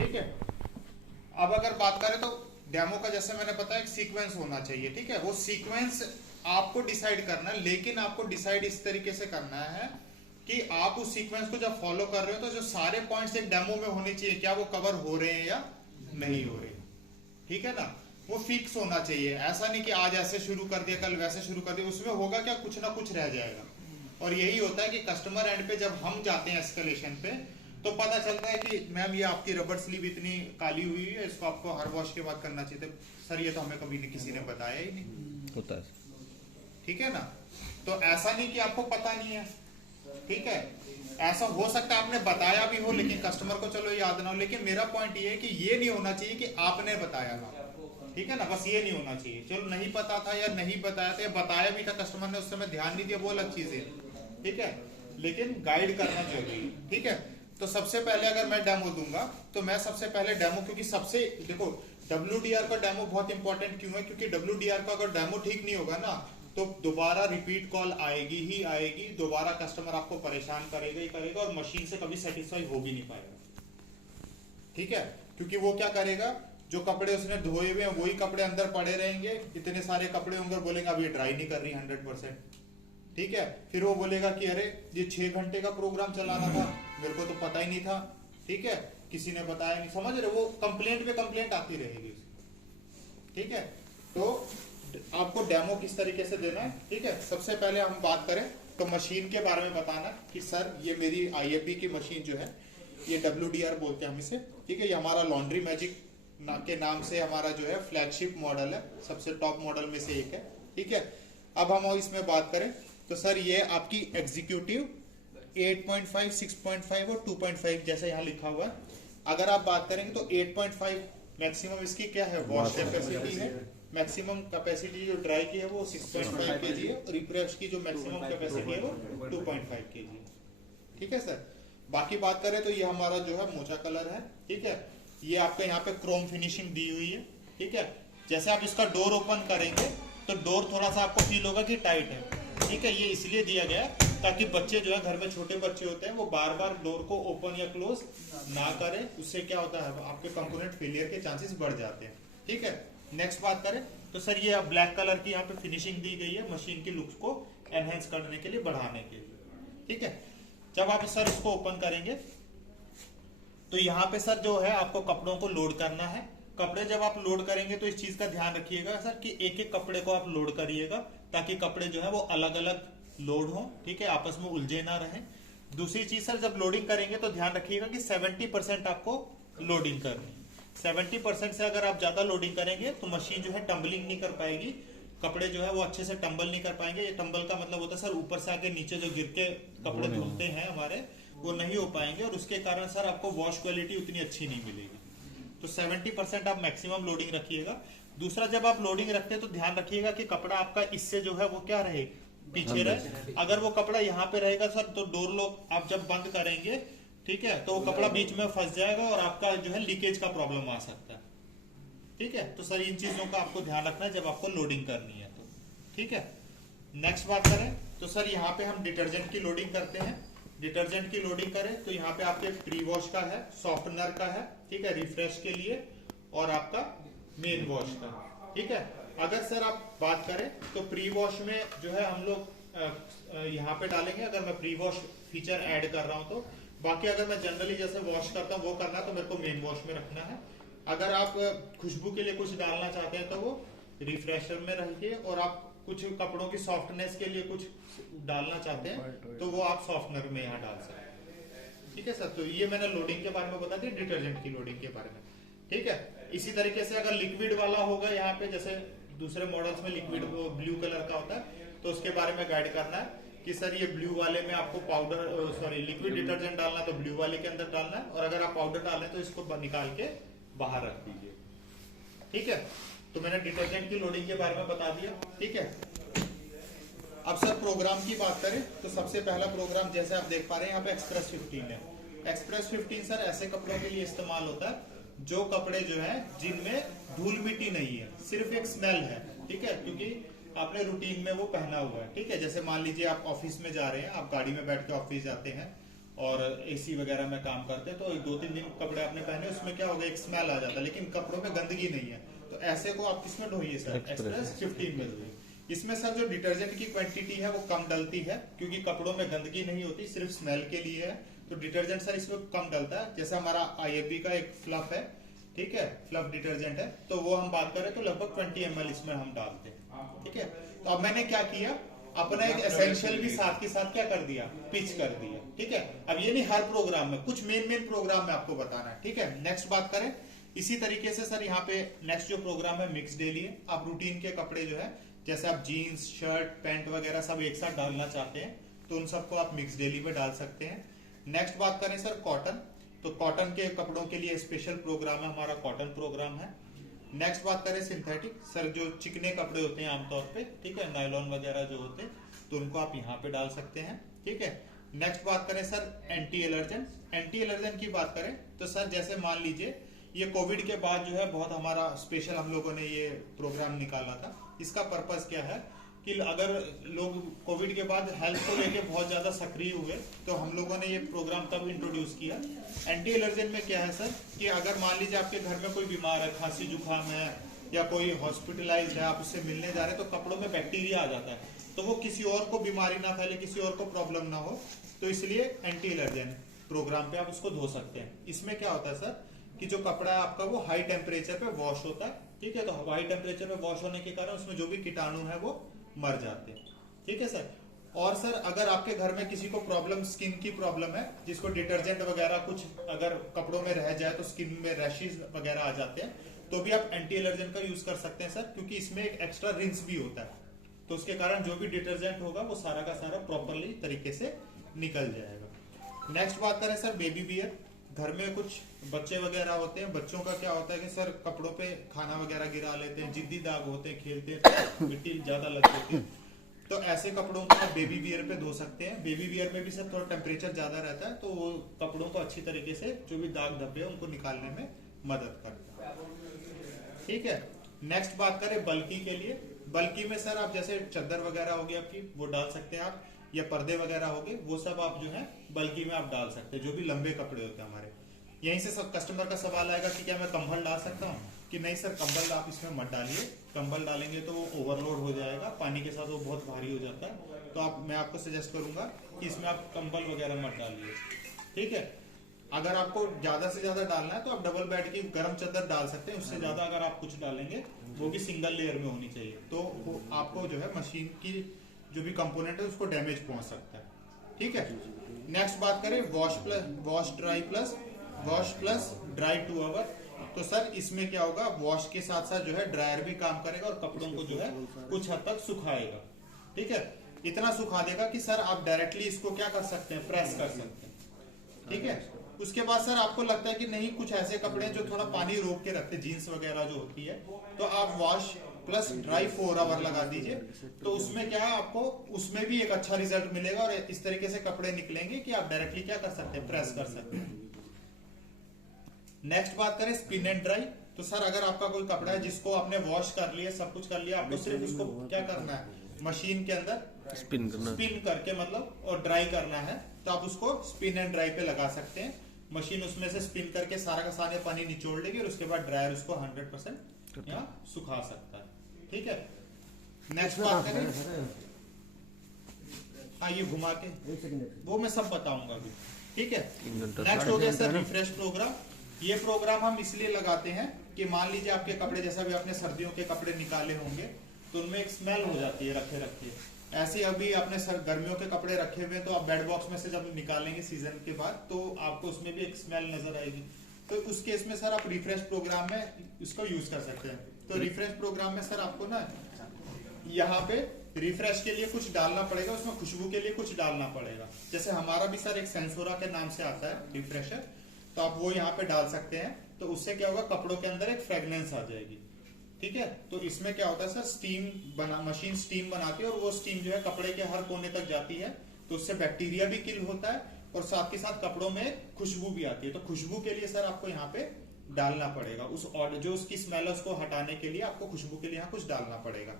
ठीक है। अब अगर बात करें तो डेमो का जैसे मैंने बताया एक सीक्वेंस होना चाहिए, ठीक है। वो सीक्वेंस आपको डिसाइड करना है, लेकिन आपको डिसाइड इस तरीके से करना है कि आप उस सीक्वेंस को जब फॉलो कर रहे हो तो जो सारे पॉइंट्स एक डेमो में होने चाहिए, क्या वो कवर हो रहे हैं या नहीं हो रहे, ठीक है ना। वो फिक्स होना चाहिए, ऐसा नहीं कि आज ऐसे शुरू कर दिया कल वैसे शुरू कर दिया, उसमें होगा क्या, कुछ ना कुछ रह जाएगा। और यही होता है कि कस्टमर एंड पे जब हम जाते हैं एस्केलेशन पे, तो पता चलता है कि मैम ये आपकी रबर स्लीव इतनी काली हुई है, इसको आपको हर वॉश के बाद करना चाहिए। सर ये तो हमें कभी किसी ने बताया ही नहीं होता है, ठीक है ना। तो ऐसा नहीं कि आपको पता नहीं है, ठीक है। ऐसा हो सकता है आपने बताया भी हो लेकिन कस्टमर को चलो याद ना हो, लेकिन मेरा पॉइंट ये है कि ये नहीं होना चाहिए कि आपने बताया था, ठीक है ना। बस ये नहीं होना चाहिए, चलो नहीं पता था या नहीं बताया था या बताया भी था कस्टमर ने उस समय ध्यान नहीं दिया, वो अलग चीज है, ठीक है। लेकिन गाइड करना जरूरी है, ठीक है। तो सबसे पहले अगर मैं डेमो दूंगा तो मैं सबसे पहले डेमो, क्योंकि सबसे देखो WDR का डेमो बहुत इंपॉर्टेंट क्यों है, क्योंकि WDR का अगर डेमो ठीक नहीं होगा ना तो दोबारा रिपीट कॉल आएगी ही आएगी, दोबारा कस्टमर आपको परेशान करेगा ही करेगा और मशीन से कभी सेटिस्फाई हो भी नहीं पाएगा, ठीक है। क्योंकि वो क्या करेगा, जो कपड़े उसने धोए हुए हैं वही कपड़े अंदर पड़े रहेंगे, इतने सारे कपड़े होंगे, बोलेंगे अब ये ड्राई नहीं कर रही 100%, ठीक है। फिर वो बोलेगा कि अरे ये 6 घंटे का प्रोग्राम चलाना था, मेरे को तो पता ही नहीं था, ठीक है, किसी ने बताया नहीं, समझ रहे। वो कंप्लेंट पे कंप्लेंट आती रहेगी, ठीक है। तो आपको डेमो किस तरीके से देना है, ठीक है। सबसे पहले हम बात करें तो मशीन के बारे में बताना कि सर ये मेरी IFB की मशीन जो है, ये WDR बोलते हैं हम इसे, ठीक है। ये हमारा लॉन्ड्री मैजिक के नाम से हमारा जो है फ्लैगशिप मॉडल है, सबसे टॉप मॉडल में से एक है, ठीक है। अब हम इसमें बात करें तो सर ये आपकी एग्जीक्यूटिव 8.5, 6.5 और 2.5 जैसा यहाँ लिखा हुआ है। अगर आप बात करेंगे तो 8.5 मैक्सिमम इसकी क्या है, वॉश कैपेसिटी है। मैक्सिमम कैपेसिटी जो ड्राई की है वो 6.5 kg है, और रिफ्रेश की जो मैक्सिमम कैपेसिटी है वो 2.5 kg है, ठीक है सर। बाकी बात करें तो ये हमारा जो है मोचा कलर है, ठीक है। ये आपके यहाँ पे क्रोम फिनिशिंग दी हुई है, ठीक है। जैसे आप इसका डोर ओपन करेंगे तो डोर थोड़ा सा आपको फील होगा कि टाइट है, ठीक है। ये इसलिए दिया गया है ताकि बच्चे जो है घर में छोटे बच्चे होते हैं वो बार बार डोर को ओपन या क्लोज ना करें, उससे क्या होता है आपके कंपोनेंट फेलियर के चांसेस बढ़ जाते हैं, ठीक है। नेक्स्ट बात करें तो सर ये ब्लैक कलर की यहाँ पे फिनिशिंग दी गई है मशीन की लुक्स को एनहेंस करने के लिए, बढ़ाने के लिए, ठीक है। जब आप सर इसको ओपन करेंगे तो यहाँ पे सर जो है आपको कपड़ों को लोड करना है। कपड़े जब आप लोड करेंगे तो इस चीज का ध्यान रखिएगा सर कि एक एक कपड़े को आप लोड करिएगा ताकि कपड़े जो है वो अलग अलग लोड हो, ठीक है, आपस में उलझे ना रहे। दूसरी चीज सर जब लोडिंग करेंगे तो ध्यान रखिएगा कि 70% आपको लोडिंग करनी है। 70% से अगर आप ज्यादा लोडिंग करेंगे तो मशीन जो है टम्बलिंग नहीं कर पाएगी, कपड़े जो है वो अच्छे से टम्बल नहीं कर पाएंगे। ये टम्बल का मतलब होता है सर ऊपर से आके नीचे जो गिर के कपड़े धुलते हैं हमारे, वो नहीं हो पाएंगे और उसके कारण सर आपको वॉश क्वालिटी उतनी अच्छी नहीं मिलेगी। तो 70% आप मैक्सिमम लोडिंग रखिएगा। दूसरा जब आप लोडिंग रखते हैं तो ध्यान रखिएगा कि कपड़ा आपका इससे जो है वो क्या रहे, पीछे रहे। अगर वो कपड़ा यहाँ पे रहेगा सर तो डोर लॉक आप जब बंद करेंगे, ठीक है, तो वो कपड़ा बीच में फंस जाएगा और आपका जो है लीकेज का प्रॉब्लम आ सकता है, ठीक है। तो सर इन चीजों का आपको ध्यान रखना है जब आपको लोडिंग करनी है तो, ठीक है। नेक्स्ट बात करें तो सर यहाँ पे हम डिटर्जेंट की लोडिंग करते हैं। डिटर्जेंट की लोडिंग करें तो यहाँ पे आपके प्री वॉश का है, सॉफ्टनर का है, ठीक है, रिफ्रेश के लिए, और आपका मेन वॉश का, ठीक है। अगर सर आप बात करें तो प्री वॉश में जो है हम लोग यहाँ पे डालेंगे अगर मैं प्री वॉश फीचर ऐड कर रहा हूँ तो। बाकी अगर मैं जनरली जैसे वॉश करता हूँ वो करना है तो मेरे को मेन वॉश में रखना है। अगर आप खुशबू के लिए कुछ डालना चाहते हैं तो वो रिफ्रेशर में रखिए, और आप कुछ कपड़ों की सॉफ्टनेस के लिए कुछ डालना चाहते हैं तो वो आप सॉफ्टनर में यहाँ डाल सकते हैं, ठीक है सर। तो ये मैंने लोडिंग के बारे में बता दिया, डिटर्जेंट की लोडिंग के बारे में, ठीक है। इसी तरीके से अगर लिक्विड वाला होगा यहाँ पे, जैसे दूसरे मॉडल्स में लिक्विड ब्लू कलर का होता है, तो उसके बारे में गाइड करना है कि सर ये ब्लू वाले में आपको पाउडर लिक्विड डिटर्जेंट डालना तो ब्लू वाले के अंदर डालना है, और अगर आप पाउडर डालें तो इसको निकाल के बाहर रख दीजिए, ठीक है। तो मैंने डिटर्जेंट की लोडिंग के बारे में बता दिया, ठीक है। अब सर प्रोग्राम की बात करें तो सबसे पहला प्रोग्राम जैसे आप देख पा रहे हैं यहाँ पे एक्सप्रेस 15 है। एक्सप्रेस 15 सर ऐसे कपड़ों के लिए इस्तेमाल होता है जो कपड़े जो है जिनमें धूल मिट्टी नहीं है, सिर्फ एक स्मेल है, ठीक है, क्योंकि आपने रूटीन में वो पहना हुआ है, ठीक है। जैसे मान लीजिए आप ऑफिस में जा रहे हैं, आप गाड़ी में बैठ के ऑफिस जाते हैं और एसी वगैरह में काम करते हैं, तो 2-3 दिन कपड़े आपने पहने, उसमें क्या होगा, एक स्मेल आ जाता है, लेकिन कपड़ों में गंदगी नहीं है। तो ऐसे को आप किसमें ढोइए सर, एक्सप्रेस 15 में धोइए। इसमें सर जो डिटर्जेंट की क्वांटिटी है वो कम डलती है, क्योंकि कपड़ों में गंदगी नहीं होती, सिर्फ स्मेल के लिए है, तो डिटर्जेंट सर इसमें कम डलता है। जैसे हमारा IFB का एक फ्लफ है, ठीक है, फ्लफ डिटर्जेंट है, तो वो हम बात करें तो लगभग 20 ml इसमें हम डालते हैं, ठीक है। तो अब मैंने क्या किया, अपना एक एसेंशियल भी साथ के साथ क्या कर दिया, पिच कर दिया, ठीक है। अब ये नहीं हर प्रोग्राम में, कुछ मेन प्रोग्राम में आपको बताना है, ठीक है। नेक्स्ट बात करें, इसी तरीके से सर यहाँ पे नेक्स्ट जो प्रोग्राम है मिक्स डेली है। आप रूटीन के कपड़े जो है, जैसे आप जीन्स, शर्ट, पैंट वगैरह सब एक साथ डालना चाहते हैं, तो उन सबको आप मिक्स डेली में डाल सकते हैं। नेक्स्ट बात करें सर कॉटन, तो कॉटन के कपड़ों के लिए स्पेशल प्रोग्राम है हमारा, कॉटन प्रोग्राम है। नेक्स्ट बात करें सिंथेटिक, सर जो चिकने कपड़े होते हैं आमतौर पे, ठीक है, नायलॉन वगैरह जो होते हैं, तो उनको आप यहाँ पे डाल सकते हैं, ठीक है। नेक्स्ट बात करें sir anti allergen, anti allergen की बात करें तो सर जैसे मान लीजिए ये कोविड के बाद जो है बहुत हमारा स्पेशल हम लोगों ने ये प्रोग्राम निकाला था। इसका पर्पस क्या है कि अगर लोग कोविड के बाद हेल्थ को लेके बहुत ज्यादा सक्रिय हुए, तो हम लोगों ने ये प्रोग्राम तब इंट्रोड्यूस किया। एंटी एलर्जन में क्या है सर कि अगर मान लीजिए आपके घर में कोई बीमार है, खांसी जुकाम है, या कोई हॉस्पिटलाइज्ड है, आप उससे मिलने जा रहे हैं, तो कपड़ों में बैक्टीरिया आ जाता है, तो वो किसी और को बीमारी ना फैले, किसी और को प्रॉब्लम ना हो, तो इसलिए एंटी एलर्जन प्रोग्राम पे आप उसको धो सकते हैं। इसमें क्या होता है सर कि जो कपड़ा है आपका वो हाई टेम्परेचर पे वॉश होता है, ठीक है, तो हाई टेम्परेचर पे वॉश होने के कारण उसमें जो भी कीटाणु है वो मर जाते हैं, ठीक है सर। और सर अगर आपके घर में किसी को प्रॉब्लम, स्किन की प्रॉब्लम है, जिसको डिटर्जेंट वगैरह कुछ अगर कपड़ों में रह जाए तो स्किन में रैशेज वगैरह आ जाते हैं, तो भी आप एंटी एलर्जन का यूज कर सकते हैं सर, क्योंकि इसमें एक एक्स्ट्रा रिंस भी होता है, तो उसके कारण जो भी डिटर्जेंट होगा वो सारा का सारा प्रॉपरली तरीके से निकल जाएगा। नेक्स्ट बात करें सर बेबी बियर, घर में कुछ बच्चे वगैरह होते हैं, बच्चों का क्या होता है कि सर कपड़ों पे खाना वगैरह गिरा लेते हैं, जिद्दी दाग होते हैं, खेलते हैं तो मिट्टी ज्यादा लग जाती है, तो ऐसे कपड़ों को आप बेबी बियर पे धो सकते हैं। बेबी बियर में भी सर थोड़ा टेम्परेचर ज्यादा रहता है, तो वो कपड़ों को अच्छी तरीके से जो भी दाग धब्बे उनको निकालने में मदद करता है, ठीक है। नेक्स्ट बात करें बल्कि के लिए, बल्कि में सर आप जैसे चादर वगैरह होगी आपकी वो डाल सकते हैं आप, या पर्दे वगैरह हो गए, वो सब आप जो है बल्कि में आप डाल सकते हैं, जो भी लंबे कपड़े होते हैं हमारे। यहीं से सब कस्टमर का सवाल आएगा कि क्या मैं कंबल डाल सकता हूँ, कि नहीं सर कंबल आप इसमें मत डालिए, कंबल डालेंगे तो वो ओवरलोड हो जाएगा, पानी के साथ वो बहुत भारी हो जाता है, तो मैं आपको सजेस्ट करूंगा कि इसमें आप कंबल वगैरह मत डालिए, ठीक है। अगर आपको ज्यादा से ज्यादा डालना है तो आप डबल बेड की गर्म चादर डाल सकते हैं, उससे ज्यादा अगर आप कुछ डालेंगे वो भी सिंगल लेयर में होनी चाहिए, तो वो आपको जो है मशीन की जो भी कंपोनेंट है उसको डैमेज पहुंच सकता है, ठीक है। नेक्स्ट बात करें वॉश प्लस ड्राई 2 आवर, तो सर इसमें क्या होगा, वॉश के साथ साथ जो है ड्रायर भी काम करेगा और कपड़ों को जो है कुछ हद तक सुखाएगा, ठीक है। इतना सुखा देगा कि सर आप डायरेक्टली इसको क्या कर सकते हैं, प्रेस कर सकते हैं, ठीक है। उसके बाद सर आपको लगता है कि नहीं कुछ ऐसे कपड़े जो थोड़ा पानी रोक के रखते, जीन्स वगैरह जो होती है, तो आप वॉश प्लस ड्राई 4 आवर लगा दीजिए, तो उसमें क्या है आपको उसमें भी एक अच्छा रिजल्ट मिलेगा और इस तरीके से कपड़े निकलेंगे कि आप डायरेक्टली क्या कर सकते हैं, प्रेस कर सकते हैं। नेक्स्ट बात करें स्पिन एंड ड्राई, तो सर अगर आपका कोई कपड़ा है जिसको आपने वॉश कर लिया, सब कुछ कर लिया, आपको सिर्फ उसको क्या करना है, मशीन के अंदर स्पिन करके मतलब और ड्राई करना है, तो आप उसको स्पिन एंड ड्राई पे लगा सकते हैं। मशीन उसमें से स्पिन करके सारा का सारा पानी निचोड़ लेगी और उसके बाद ड्रायर उसको 100% यहाँ सुखा सकता है, ठीक है। नेक्स्ट बात करें, हाँ ये घुमा के वो मैं सब बताऊंगा अभी, ठीक है। नेक्स्ट हो गया सर रिफ्रेश प्रोग्राम। ये प्रोग्राम हम इसलिए लगाते हैं कि मान लीजिए आपके कपड़े जैसा भी आपने सर्दियों के कपड़े निकाले होंगे तो उनमें एक स्मेल हो जाती है रखे रखे, ऐसे अभी आपने सर गर्मियों के कपड़े रखे हुए तो आप बेड बॉक्स में से जब निकालेंगे सीजन के बाद तो आपको उसमें भी एक स्मेल नजर आएगी, तो उस केस में सर आप रिफ्रेश प्रोग्राम में इसको यूज कर सकते हैं। तो रिफ्रेश प्रोग्राम में सर आपको ना यहाँ पे रिफ्रेश के लिए कुछ डालना पड़ेगा, उसमें खुशबू के लिए कुछ डालना पड़ेगा, जैसे हमारा भी सर एक सेंसोरा के नाम से आता है रिफ्रेशर, तो आप वो यहाँ पे डाल सकते हैं, तो उससे क्या होगा कपड़ों के अंदर एक फ्रेग्रेंस आ जाएगी, ठीक है। तो इसमें क्या होता है सर मशीन स्टीम बनाती है और वो स्टीम जो है कपड़े के हर कोने तक जाती है, तो उससे बैक्टीरिया भी किल होता है और साथ के साथ कपड़ों में खुशबू भी आती है, तो खुशबू के लिए सर आपको यहाँ पे डालना पड़ेगा, उस ऑर्डर जो उसकी स्मेल है उसको हटाने के लिए आपको खुशबू के लिए यहाँ कुछ डालना पड़ेगा।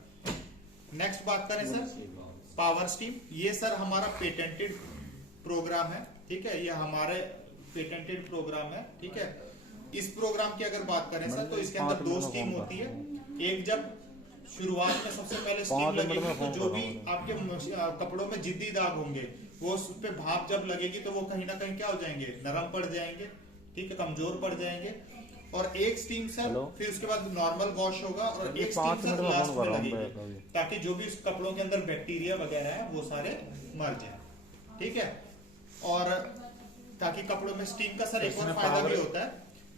नेक्स्ट बात करें सर पावर स्टीम, ये सर हमारा पेटेंटेड प्रोग्राम है, ठीक है, ये हमारे पेटेंटेड प्रोग्राम है। ठीक है, इस प्रोग्राम की अगर बात करें सर, तो इसके अंदर 2 स्टीम होती है। एक जब शुरुआत में सबसे पहले स्टीम लगेगी तो जो भी आपके कपड़ों में जिद्दी दाग होंगे वो उस पे भाप जब लगेगी तो वो कहीं ना कहीं क्या हो जाएंगे, नरम पड़ जाएंगे। ठीक है, कमजोर पड़ जाएंगे। और एक स्टीम सर फिर उसके बाद नॉर्मल वॉश होगा और एक स्टीम सर लास्ट में लगेगी, ताकि जो भी उस कपड़ों के अंदर बैक्टीरिया वगैरह है वो सारे मर जाए। ठीक है, और ताकि कपड़ों में स्टीम का सर एक और फायदा भी होता है,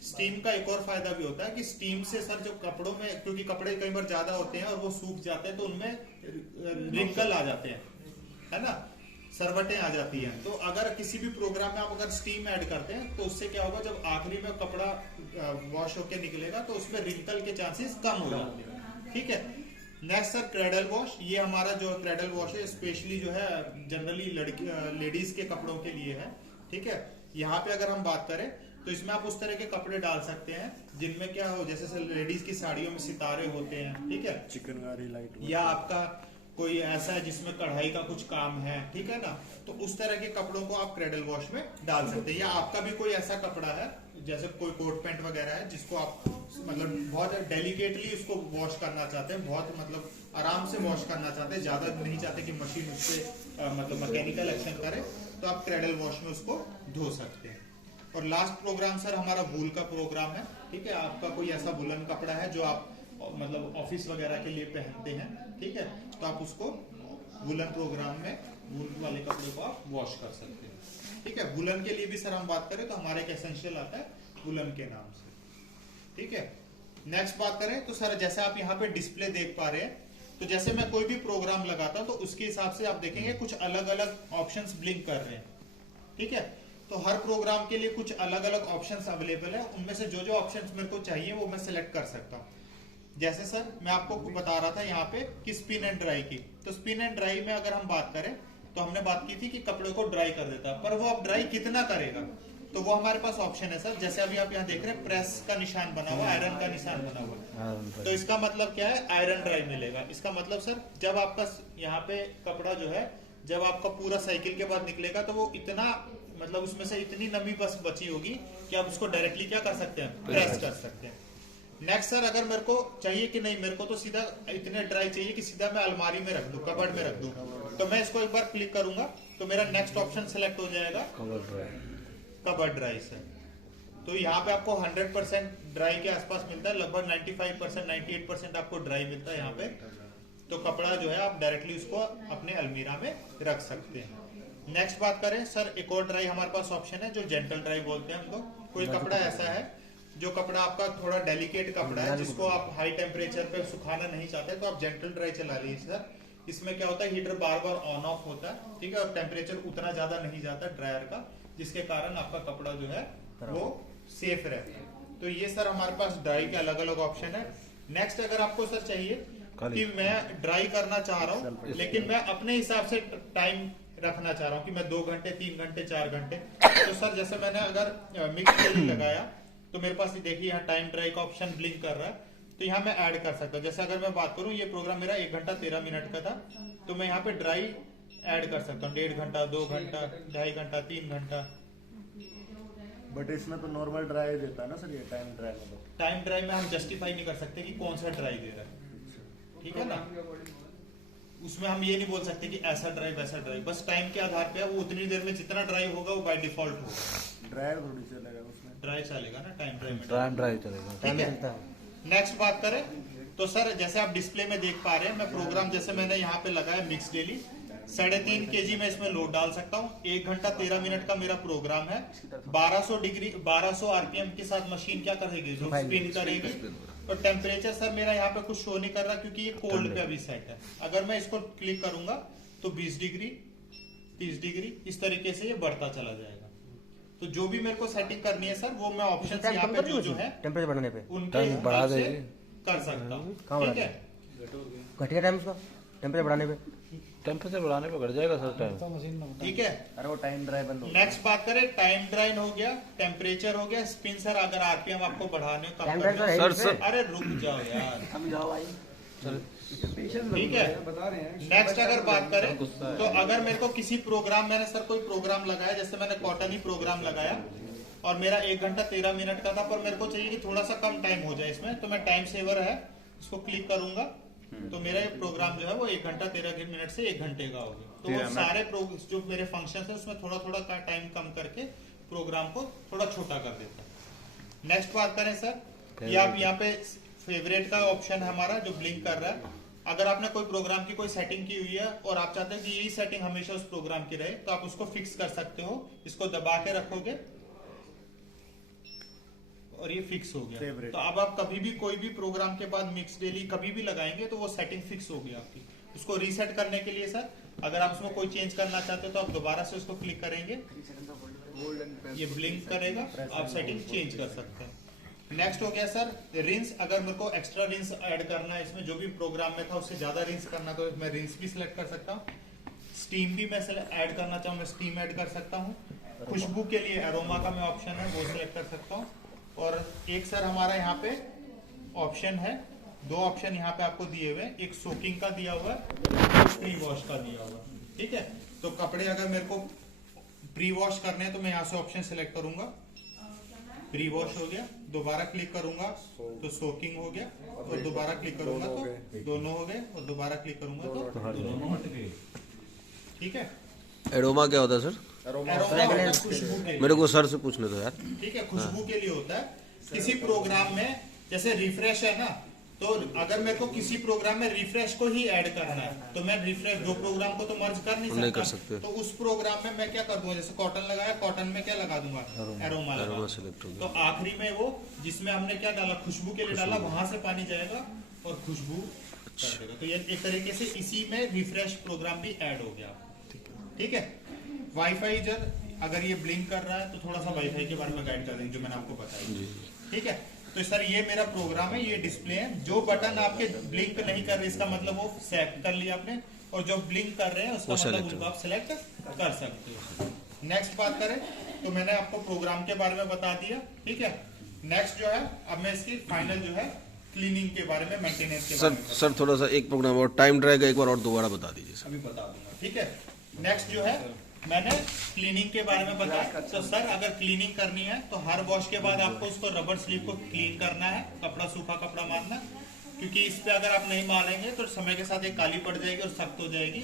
स्टीम का एक और फायदा भी होता है कि स्टीम से सर जो कपड़ों में, क्योंकि कपड़े कई बार ज्यादा होते हैं और वो सूख जाते हैं तो उनमें रिंकल आ जाते हैं, है ना, सरवटें आ जाती हैं। तो अगर किसी भी प्रोग्राम में आप अगर स्टीम ऐड करते हैं तो उससे क्या होगा, जब आखिरी में कपड़ा वॉश होके निकलेगा तो उसमें रिंकल के चांसेस कम हो जाते हैं। ठीक है, नेक्स्ट सर क्रेडल वॉश। ये हमारा जो क्रेडल वॉश है स्पेशली जो है जनरली लेडीज के कपड़ों के लिए है। ठीक है, यहाँ पे अगर हम बात करें तो इसमें आप उस तरह के कपड़े डाल सकते हैं जिनमें क्या हो, जैसे लेडीज की साड़ियों में सितारे होते हैं। ठीक है, चिकनकारी लाइट, या आपका कोई ऐसा है जिसमें कढ़ाई का कुछ काम है, ठीक है ना, तो उस तरह के कपड़ों को आप क्रेडल वॉश में डाल सकते हैं। या आपका भी कोई ऐसा कपड़ा है जैसे कोई कोट पैंट वगैरह है जिसको आप मतलब बहुत डेलिकेटली उसको वॉश करना चाहते हैं, बहुत मतलब आराम से वॉश करना चाहते हैं, ज्यादा नहीं चाहते कि मशीन उससे मतलब मैकेनिकल एक्शन करे, तो आप क्रेडल वॉश में उसको धो सकते हैं। और लास्ट प्रोग्राम सर हमारा वूल का प्रोग्राम है। ठीक है, आपका कोई ऐसा वुलन कपड़ा है जो आप मतलब ऑफिस वगैरह के लिए पहनते हैं, ठीक है, तो आप उसको वुलन प्रोग्राम में वूल वाले कपड़े को आप वॉश कर सकते हैं। ठीक है, वुलन के लिए भी सर हम बात करें तो हमारे एक एसेंशियल आता है वुलन के नाम से। ठीक है, नेक्स्ट बात करें तो सर जैसे आप यहाँ पे डिस्प्ले देख पा रहे हैं, तो जैसे मैं कोई भी प्रोग्राम लगाता हूं तो उसके हिसाब से आप देखेंगे कुछ अलग अलग ऑप्शंस ब्लिंक कर रहे हैं। ठीक है, तो हर प्रोग्राम के लिए कुछ अलग अलग ऑप्शंस अवेलेबल है, उनमें से जो जो ऑप्शंस मेरे को चाहिए वो मैं सिलेक्ट कर सकता हूँ। जैसे सर मैं आपको बता रहा था यहाँ पे कि स्पिन एंड ड्राई की, तो स्पिन एंड ड्राई में अगर हम बात करें तो हमने बात की थी कि कपड़े को ड्राई कर देता है, पर वो अब ड्राई कितना करेगा, तो वो हमारे पास ऑप्शन है सर। जैसे अभी आप यहाँ देख रहे हैं प्रेस का निशान बना हुआ, आयरन का निशान बना हुआ, तो इसका मतलब क्या है, आयरन ड्राई मिलेगा। इसका मतलब सर जब आपका यहाँ पे कपड़ा जो है जब आपका पूरा साइकिल के बाद निकलेगा तो वो इतना मतलब उसमें से इतनी नमी बस बची होगी कि आप उसको डायरेक्टली क्या कर सकते हैं, प्रेस कर सकते हैं। नेक्स्ट सर अगर मेरे को चाहिए कि नहीं, मेरे को तो सीधा इतने ड्राई चाहिए कि सीधा मैं अलमारी में रख दूं, कबर्ड में रख दूं, तो मैं इसको एक बार क्लिक करूंगा तो मेरा नेक्स्ट ऑप्शन सेलेक्ट हो जाएगा कबर्ड ड्राई से। तो यहाँ पे आपको 100% ड्राई के आसपास मिलता है, लगभग 95% 98% आपको ड्राई मिलता है यहाँ पे। तो कपड़ा जो है आप डायरेक्टली उसको अपने अलमीरा में रख सकते हैं। नेक्स्ट बात करें सर, एक और ड्राई हमारे पास ऑप्शन है जो जेंटल ड्राई बोलते हैं हम लोग। कोई कपड़ा ऐसा है जो कपड़ा आपका थोड़ा डेलिकेट कपड़ा है जिसको आप हाई टेम्परेचर पे सुखाना नहीं चाहते, तो आप जेंटल ड्राई चला लीजिए सर। इसमें क्या होता है, heater bar bar on off होता है, ठीक है, और टेम्परेचर उतना ज्यादा नहीं जाता ड्रायर का, जिसके कारण आपका कपड़ा जो है वो सेफ रहता है। तो ये सर हमारे पास ड्राई के अलग अलग ऑप्शन है। नेक्स्ट अगर आपको सर चाहिए कि मैं ड्राई करना चाह रहा हूँ लेकिन मैं अपने हिसाब से टाइम रखना चाह रहा हूँ कि मैं 2 घंटे 3 घंटे 4 घंटे, तो सर जैसे मैंने अगर मिक्स लगाया तो मेरे पास देखिए यहाँ टाइम ड्राई का ऑप्शन ब्लिंक कर रहा है, तो यहाँ मैं ऐड कर सकता हूँ। जैसे अगर मैं बात करूँ, ये प्रोग्राम मेरा 1 घंटा 13 मिनट का था, तो मैं यहाँ पे ड्राई ऐड कर सकता हूँ 1.5 घंटा 2 घंटा 2.5 घंटा 3 घंटा। बट इसमें तो नॉर्मल ड्राई देता है ना सर, ये टाइम ड्राई में तो टाइम ड्राई में हम जस्टिफाई नहीं कर सकते कि कौन सा ड्राई दे रहा है, ठीक है ना, उसमें हम ये नहीं बोल सकते कि ऐसा ड्राई वैसा ड्राई, बस टाइम के आधार पे वो उतनी देर में जितना ड्राई होगा वो बाय डिफॉल्ट होगा। ड्रायर थोड़ी चलेगा उसमें, ड्राई चलेगा ना, टाइम ड्राई में टाइम ड्राई चलेगा, ठीक है। नेक्स्ट बात करें तो सर जैसे आप डिस्प्ले में देख पा रहे हैं, मैं प्रोग्राम जैसे मैंने यहाँ पे लगाया मिक्स डेली 3.5 kg में इसमें लोड डाल सकता हूँ। 1 घंटा 13 मिनट का मेरा प्रोग्राम है। 1200 डिग्री 1200 आरपीएम के साथ मशीन क्या करेगी, जो स्पिन करेगी। तो टेम्परेचर सर मेरा यहाँ पे कुछ शो नहीं कर रहा क्योंकि ये कोल्ड पे अभी सेट है। अगर मैं इसको क्लिक करूंगा तो 20 डिग्री 30 डिग्री इस तरीके से ये बढ़ता चला जाएगा। तो जो भी मेरे को सेटिंग करनी है सर वो मैं ऑप्शन यहाँ पे जो है टेम्परेचर बढ़ाने पे उनके बढ़ा से देगी, कर सकता हूँ, ठीक है। घटेगा टाइम उसका टेम्परेचर बढ़ाने पे, टेम्परेचर बढ़ाने पे घट जाएगा सर टाइम, ठीक है। अरे वो टाइम ड्राई बंद हो गया। नेक्स्ट बात करें, टाइम ड्राइन हो गया, टेम्परेचर हो गया, स्पिन सर अगर आरपीएम आपको बढ़ाने कम करना, सर अरे रुक जाओ यार, हम जाओ भाई, ठीक है। नेक्स्ट अगर बात करें तो अगर मेरे को किसी प्रोग्राम, मैंने सर कोई प्रोग्राम लगाया, जैसे मैंने कॉटन ही प्रोग्राम लगाया और मेरा 1 घंटा 13 मिनट का था, पर मेरे को चाहिए कि थोड़ा सा कम टाइम हो जाए इसमें, तो मैं टाइम सेवर है इसको क्लिक करूंगा तो मेरा ये प्रोग्राम जो है वो 1 घंटा 13 मिनट से 1 घंटे का हो गया। तो वो सारे जो मेरे फंक्शन है उसमें थोड़ा थोड़ा टाइम कम करके प्रोग्राम को थोड़ा छोटा कर देता है। नेक्स्ट बात करें सर, ये आप यहाँ पे फेवरेट का ऑप्शन है हमारा जो ब्लिंक कर रहा है। अगर आपने कोई प्रोग्राम की कोई सेटिंग की हुई है और आप चाहते हैं कि यही सेटिंग हमेशा उस प्रोग्राम की रहे, तो आप उसको फिक्स कर सकते हो। इसको दबा के रखोगे और ये फिक्स हो गया। तो अब आप कभी भी कोई भी प्रोग्राम के बाद मिक्स डेली कभी भी लगाएंगे तो वो सेटिंग फिक्स हो गई आपकी। उसको रीसेट करने के लिए सर, अगर आप उसमें कोई चेंज करना चाहते हो तो आप दोबारा से उसको क्लिक करेंगे, ये ब्लिंक करेगा, आप सेटिंग चेंज कर सकते हैं। नेक्स्ट हो गया सर रिंस। अगर मेरे को एक्स्ट्रा रिंस ऐड करना है इसमें, जो भी प्रोग्राम में था उससे ज्यादा रिंस करना, तो मैं रिंस भी सिलेक्ट कर सकता हूँ। स्टीम भी मैं ऐड करना चाहूँ, मैं स्टीम ऐड कर सकता हूँ। खुशबू के लिए एरोमा का मैं ऑप्शन है वो सिलेक्ट कर सकता हूँ। और एक सर हमारा यहाँ पे ऑप्शन है, 2 ऑप्शन यहाँ पे आपको दिए हुए, एक सोकिंग का दिया हुआ है, प्री वॉश का दिया हुआ है। ठीक है, तो कपड़े अगर मेरे को प्री वॉश करने हैं तो मैं यहाँ से ऑप्शन सिलेक्ट करूंगा, प्री वॉश हो गया, दोबारा क्लिक करूंगा तो सोकिंग हो गया, और दोबारा क्लिक करूंगा तो दोनों हो गए, और दोबारा क्लिक करूंगा तो दोनों। ठीक है। एरोमा क्या होता है सर? एरोमा खुशबू के लिए। मेरे को सर से पूछने दो यार। ठीक है, खुशबू के लिए होता है। किसी प्रोग्राम में जैसे रिफ्रेश है ना, तो अगर मेरे को किसी प्रोग्राम में रिफ्रेश को ही ऐड करना है तो मैं रिफ्रेश दो प्रोग्राम को तो मर्ज कर नहीं कर सकता। सकते। तो उस प्रोग्राम में मैं क्या कर दूंगा, जैसे कॉटन लगाया, कॉटन में क्या लगा दूंगा, एरोमा लगा। सेलेक्ट हो तो आखिरी में वो जिसमें हमने क्या डाला, खुशबू के लिए डाला, वहां से पानी जाएगा और खुशबू कर देगा। तो ये एक तरीके से इसी में रिफ्रेश प्रोग्राम भी ऐड हो गया। ठीक है। वाईफाई जब अगर ये ब्लिंक कर रहा है तो थोड़ा सा वाईफाई के बारे में गाइड कर देंगे जो मैंने आपको बताया। ठीक है, तो सर ये मेरा प्रोग्राम है, ये डिस्प्ले है। जो बटन आपके ब्लिंक नहीं कर रहे इसका मतलब वो सेलेक्ट कर लिया आपने, और जो ब्लिंक कर रहे हैं उसका मतलब उनको आप सिलेक्ट कर सकते हो। नेक्स्ट बात करें तो मैंने आपको प्रोग्राम के बारे में बता दिया। ठीक है, नेक्स्ट जो है अब मैं इसकी फाइनल जो है क्लीनिंग के बारे में, मेंटेनेंस के बारे में। सर थोड़ा सा एक प्रोग्राम और टाइम ड्रैग एक बार और दोबारा बता दीजिए सर। अभी बता दूंगा। ठीक है, नेक्स्ट जो है मैंने क्लीनिंग के बारे में बताया। तो सर अगर क्लीनिंग करनी है तो हर वॉश के बाद आपको उसको रबर स्लीव को क्लीन करना है, कपड़ा सूखा कपड़ा मारना, क्योंकि इस पे अगर आप नहीं मारेंगे तो समय के साथ ये काली पड़ जाएगी और सख्त हो जाएगी।